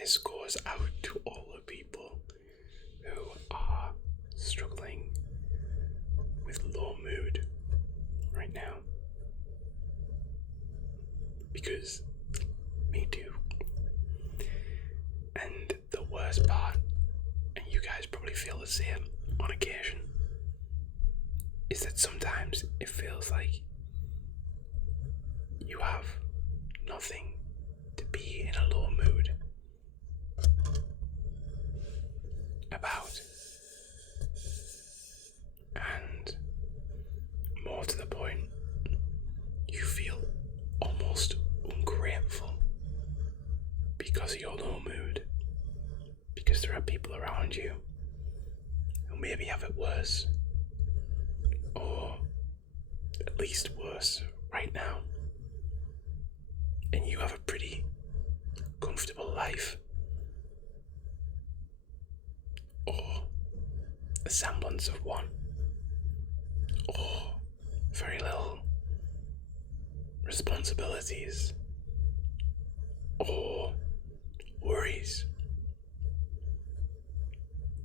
this goes out to all the people who are struggling with low mood right now. Because me too. And the worst part, and you guys probably feel the same on occasion, is that sometimes it feels like you have nothing to be in a low mood about. And more to the point, you feel almost ungrateful because of your low mood, because there are people around you who maybe have it worse, or at least worse right now, and you have a pretty comfortable life, or a semblance of one, or very little responsibilities or worries.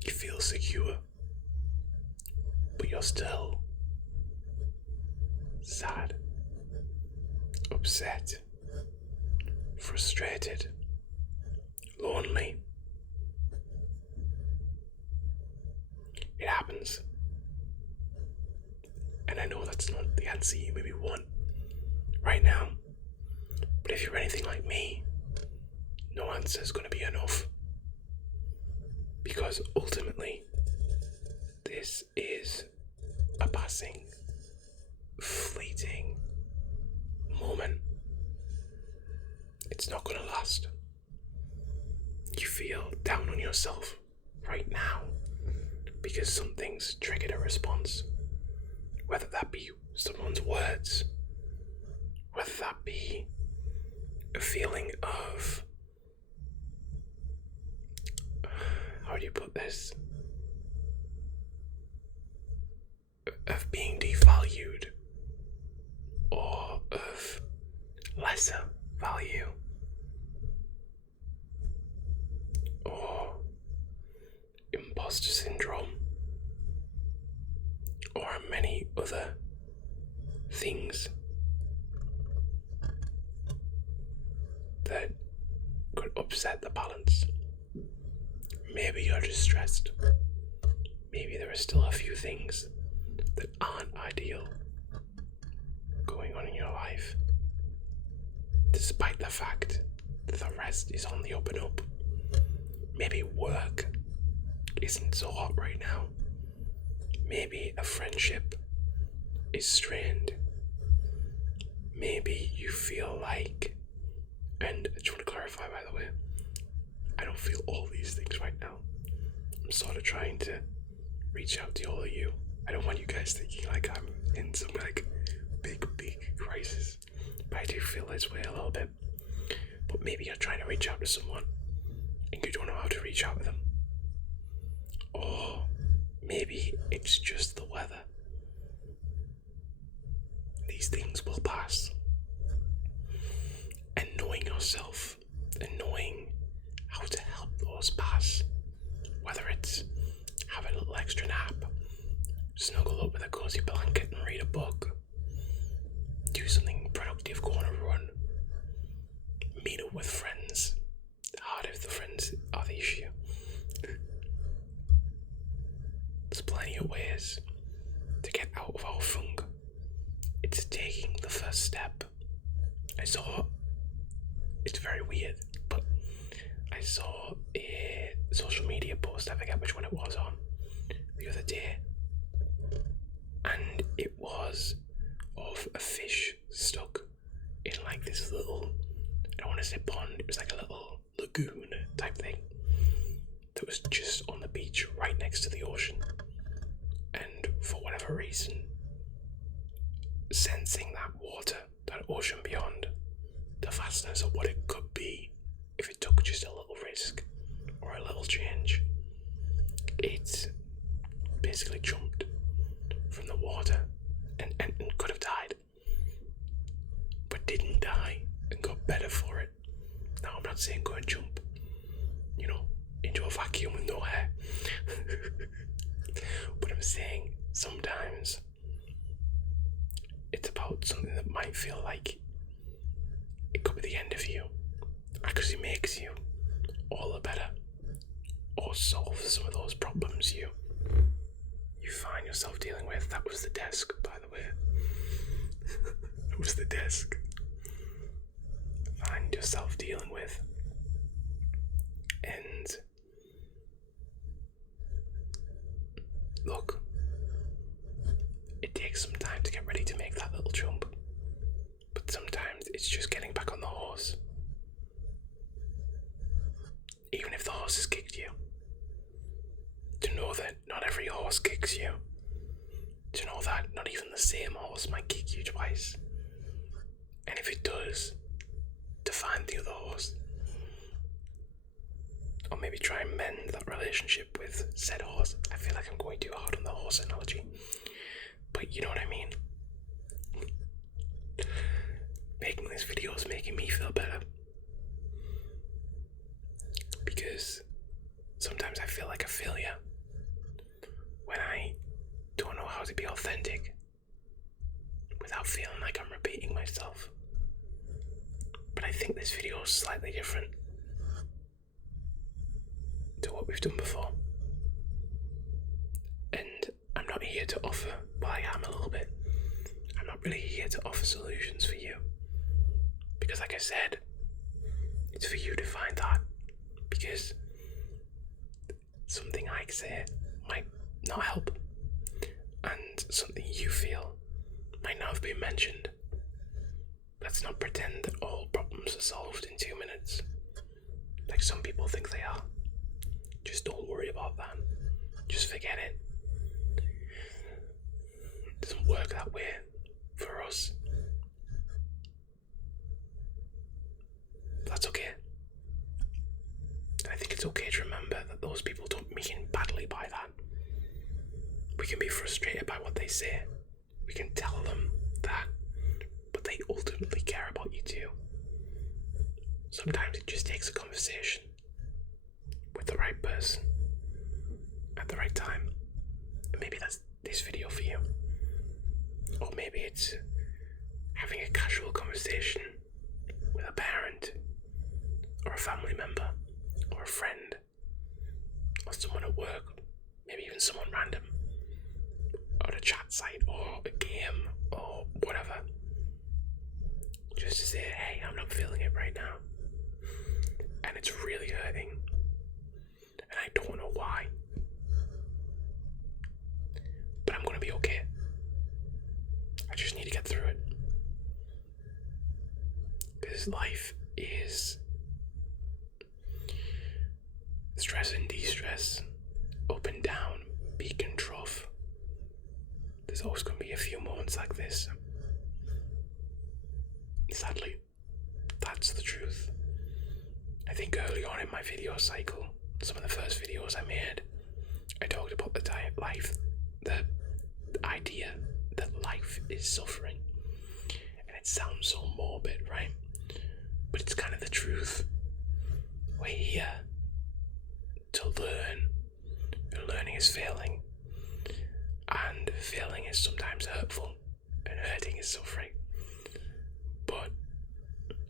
You feel secure, but you're still sad, upset, frustrated, lonely. It happens. And I know that's not the answer you maybe want right now. But if you're anything like me, no answer is going to be enough. Because ultimately, this is a passing, fleeting moment. It's not going to last. You feel down on yourself right now because something's triggered a response. Whether that be someone's words, whether that be a feeling of, how do you put this, of being devalued, or of lesser value, or imposter syndrome, or many other things that could upset the balance. Maybe you're just stressed. Maybe there are still a few things that aren't ideal going on in your life, despite the fact that the rest is on the up and up. Maybe work isn't so hot right now. Maybe a friendship is strained. Maybe you feel like, and I just want to clarify by the way, I don't feel all these things right now. I'm sort of trying to reach out to all of you. I don't want you guys thinking like I'm in some like big crisis, but I do feel this way a little bit. But maybe you're trying to reach out to someone and you don't know how to reach out to them. Or maybe it's just the weather. These things will pass. And knowing yourself and knowing how to help those pass, whether it's have a little extra nap, snuggle up with a cozy blanket and read a book, do something productive, go on a run, meet up with friends, hard if the friends are the issue. There's plenty of ways to get out of our funk. It's taking the first step. It's very weird, but I saw a social media post, I forget which one it was on, the other day, and it was of a fish stuck in like this little, I don't want to say pond, it was like a little lagoon type thing that was just on the beach right next to the ocean. And for whatever reason, sensing that water, that ocean beyond, the vastness of what it could be if it took just a little risk or a little change, it basically jumped from the water and could have died, but didn't die and got better for it. Now I'm not saying go and jump, saying sometimes it's about something that might feel like it could be the end of you, because it makes you all the better, or solve some of those problems you find yourself dealing with. That was the desk, by the way. That was the desk. Find yourself dealing with. And look, it takes some time to get ready to make that little jump, but sometimes it's just getting back on the horse. Even if the horse has kicked you, to know that not every horse kicks you, to know that not even the same horse might kick you twice, and if it does, to find the other horse, or maybe try and mend that relationship with said horse. I feel like I'm going too hard on the horse analogy, but you know what I mean. Making this video is making me feel better, because sometimes I feel like a failure when I don't know how to be authentic without feeling like I'm repeating myself. But I think this video is slightly different to what we've done before. And I'm not here to offer, well, I am a little bit. I'm not really here to offer solutions for you, because like I said, it's for you to find that, because something I say might not help, and something you feel might not have been mentioned. Let's not pretend that all problems are solved in 2 minutes, like some people think they are. Just don't worry about that. Just forget it. It doesn't work that way for us. That's okay. And I think it's okay to remember that those people don't mean badly by that. We can be frustrated by what they say. We can tell them that, but they ultimately care about you too. Sometimes it just takes a conversation with the right person at the right time. And maybe that's this video for you. Or maybe it's having a casual conversation with a parent, or a family member, or a friend, or someone at work, maybe even someone random, or a chat site, or a game, or whatever. Just to say, hey, I'm not feeling it right now, and it's really hurting, and I don't know why, but I'm gonna be okay. I just need to get through it, because life is stress and de-stress, up and down, peak and trough. There's always going to be a few moments like this. Sadly, that's the truth. I think early on in my video cycle, some of the first videos I made, I talked about the idea that life is suffering. And it sounds so morbid, right? But it's kind of the truth. We're here to learn, and learning is failing, and failing is sometimes hurtful, and hurting is suffering. But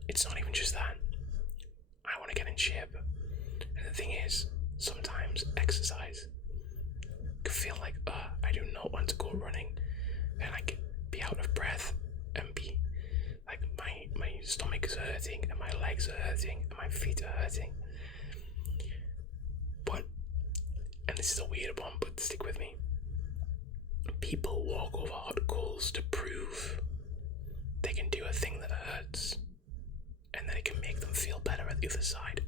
it's not even just that. I want to get in shape, and the thing is, sometimes exercise can feel like, I do not want to go running, and I can be out of breath, and be like, my stomach is hurting, and my legs are hurting, and my feet are hurting. But, and this is a weird one, but stick with me, people walk over hot coals to prove they can do a thing that hurts, and that it can make them feel better at the other side.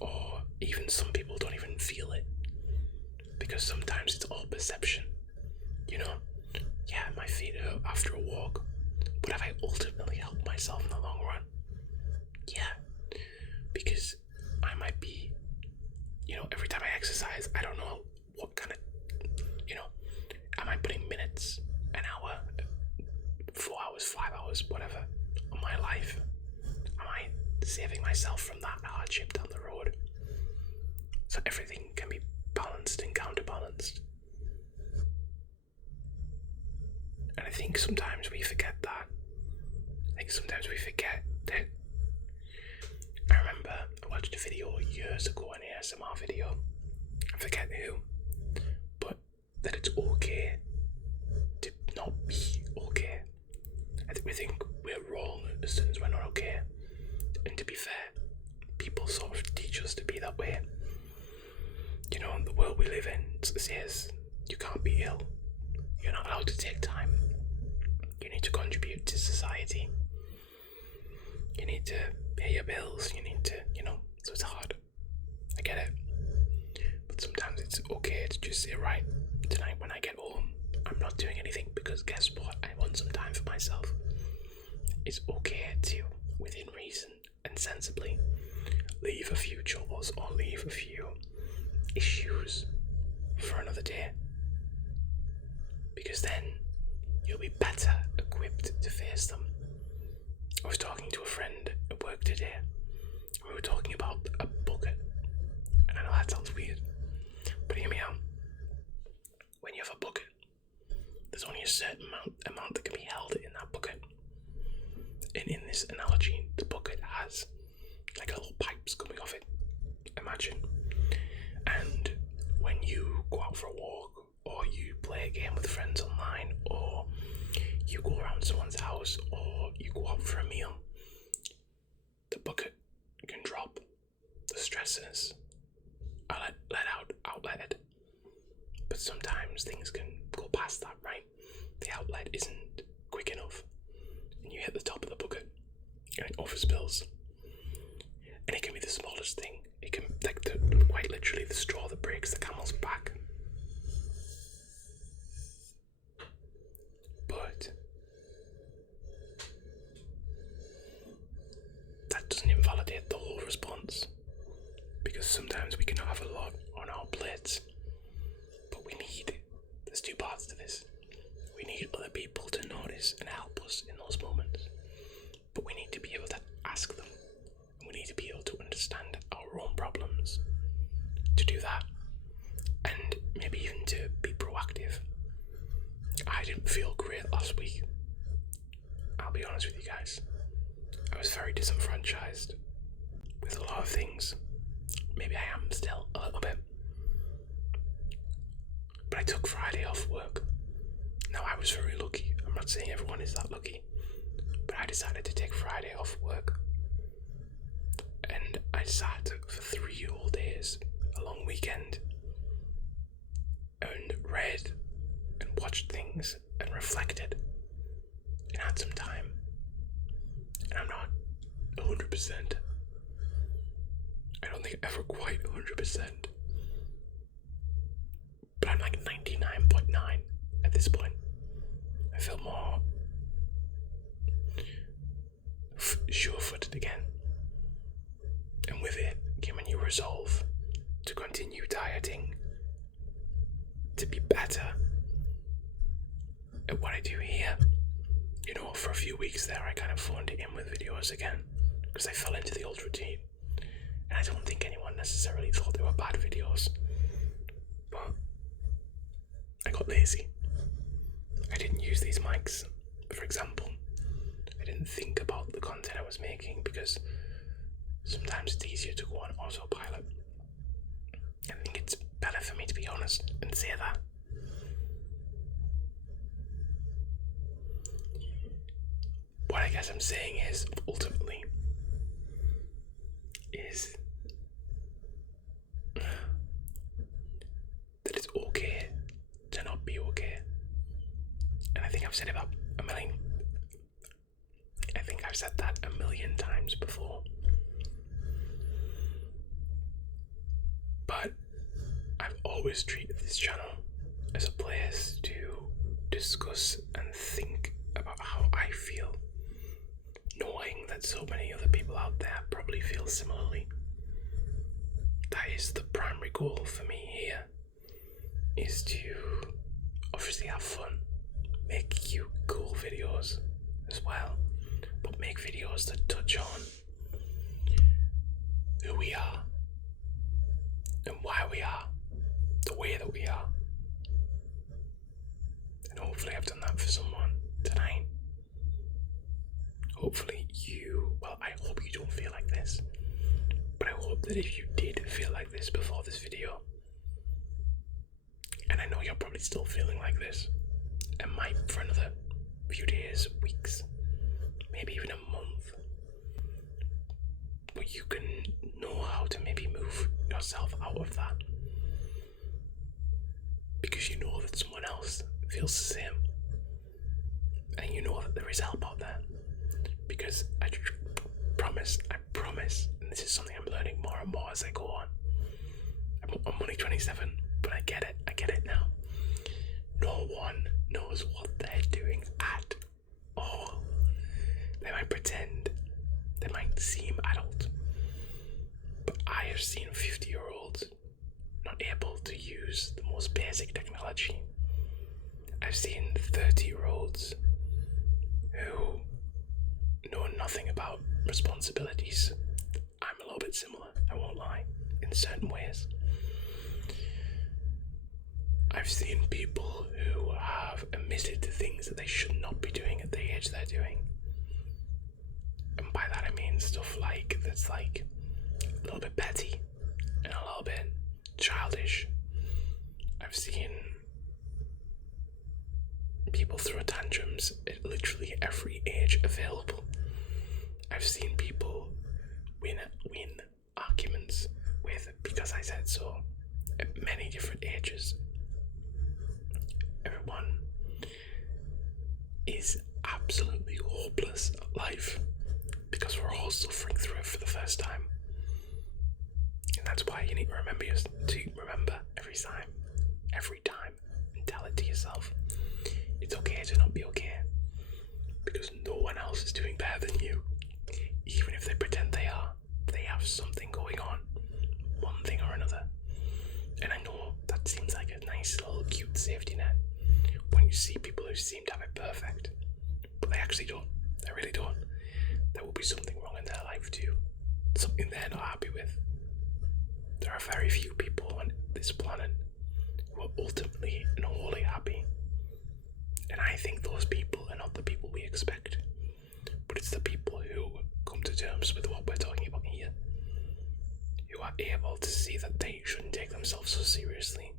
Or even some people don't even feel it, because sometimes it's all perception. You know, yeah, my feet hurt after a walk, but have I ultimately helped myself in the long run? Yeah, because I might be, every time I exercise, I don't know what kind of, am I putting minutes, an hour, 4 hours, 5 hours, whatever, on my life? Am I saving myself from that hardship down the road? So everything can be balanced and counterbalanced. And I think sometimes we forget that. I think sometimes we forget that. I remember I watched a video years ago, an ASMR video, I forget who, but that it's okay to not be okay. I think we think we're wrong as soon as we're not okay. And to be fair, people sort of teach us to be that way. You know, in the world we live in, it says you can't be ill. You're not allowed to take time. You need to contribute to society. You need to pay your bills. You need to, so it's hard. I get it. But sometimes it's okay to just say, right, tonight when I get home, I'm not doing anything because guess what? I want some time for myself. It's okay to, within reason and sensibly, leave a few chores or leave a few issues for another day. Because then you'll be better equipped to face them. I was talking to a friend at work today. We were talking about a bucket. And I know that sounds weird, but hear me out. When you have a bucket, there's only a certain amount that can be held in that bucket. And in this analogy, the bucket has like little pipes coming off it. Imagine. And when you go out for a walk, or you play a game with friends online, or you go around someone's house, or you go out for a meal, the bucket can drop. The stresses are outletted. But sometimes things can go past that, right? The outlet isn't quick enough, and you hit the top of the bucket, and it overspills. And it can be the smallest thing. It can, quite literally, the straw that breaks the camel's back. But that doesn't invalidate the whole response, because sometimes we cannot have a lot on our plates. But there's two parts to this. We need other people to notice and help us in those moments. But we need to be able to ask them. And we need to be able to understand our own problems. To do that. And maybe even to be proactive. I didn't feel great last week. I'll be honest with you guys. I was very disenfranchised with a lot of things. Maybe I am still a little bit. But I took Friday off work. Now I was very lucky. I'm not saying everyone is that lucky. But I decided to take Friday off work. And I sat for 3 whole days, a long weekend, and read and watched things and reflected and had some time. And I'm not 100%. I don't think ever quite 100%. But I'm like 99.9 at this point. I feel more sure-footed again. And with it came a new resolve to continue dieting, to be better at what I do here. For a few weeks there I kind of phoned it in with videos again, because I fell into the old routine. And I don't think anyone necessarily thought they were bad videos, but I got lazy. I didn't use these mics, for example. I didn't think about the content I was making, because sometimes it's easier to go on autopilot. I think it's better for me to be honest and say that. What I guess I'm saying is, ultimately, is that it's okay to not be okay. And I think I've said it I've said that a million times before. But I've always treated this channel as a place to discuss and think about how I feel, knowing that so many other people out there probably feel similarly. That is the primary goal for me here, is to obviously have fun, make you cool videos as well, but make videos that touch on who we are and why we are the way that we are. And hopefully I've done that for someone tonight. Hopefully I hope you don't feel like this. But I hope that if you did feel like this before this video, and I know you're probably still feeling like this, and might for another few days, weeks, maybe even a month, but you can know how to maybe move yourself out of that. Because you know that someone else feels the same. And you know that there is help out there. Because I promise, and this is something I'm learning more and more as I go on. I'm only 27, but I get it now. No one knows what they're doing at all. They might pretend, they might seem adult, but I have seen 50-year-olds not able to use the most basic technology. I've seen 30-year-olds who know nothing about responsibilities. I'm a little bit similar, I won't lie, in certain ways. I've seen people who have admitted to things that they should not be doing at the age they're doing. And by that I mean stuff like that's like a little bit petty and a little bit childish. I've seen people throw tantrums at literally every age available. I've seen people win arguments with "because I said so" at many different ages. Everyone is absolutely hopeless at life because we're all suffering through it for the first time. And that's why you need to remember every time, and tell it to yourself. It's okay to not be okay, because no one else is doing better than you. Even if they pretend they are, they have something going on, one thing or another. And I know that seems like a nice little cute safety net when you see people who seem to have it perfect, but they actually don't. They really don't. There will be something wrong in their life too, something they're not happy with. There are very few people on this planet who are ultimately and wholly happy. And I think those people are not the people we expect, but it's the people who come to terms with what we're talking about here, who are able to see that they shouldn't take themselves so seriously,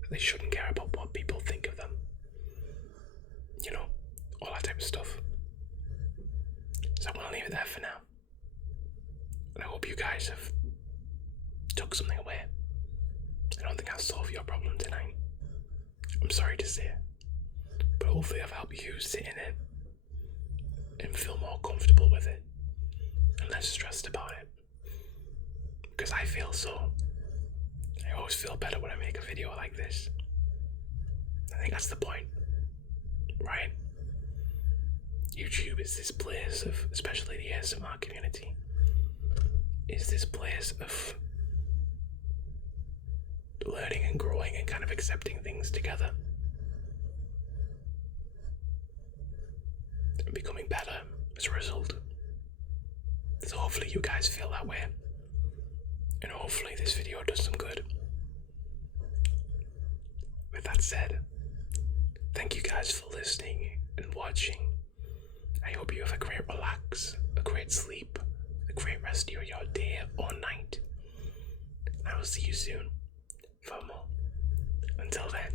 that they shouldn't care about what people think of them, all that type of stuff. So I'm going to leave it there for now, and I hope you guys have took something away. I don't think I'll solve your problem tonight, I'm sorry to say, but hopefully I've helped you sit in it and feel more comfortable with it and less stressed about it. Because I feel so. I always feel better when I make a video like this. I think that's the point, right? YouTube is this place of, especially the ASMR community, is this place of learning and growing and kind of accepting things together and becoming better as a result. So hopefully you guys feel that way, and hopefully this video does some good. With that said, thank you guys for listening and watching. I hope you have a great relax, a great sleep, a great rest of your day or night. I will see you soon for more. Until then.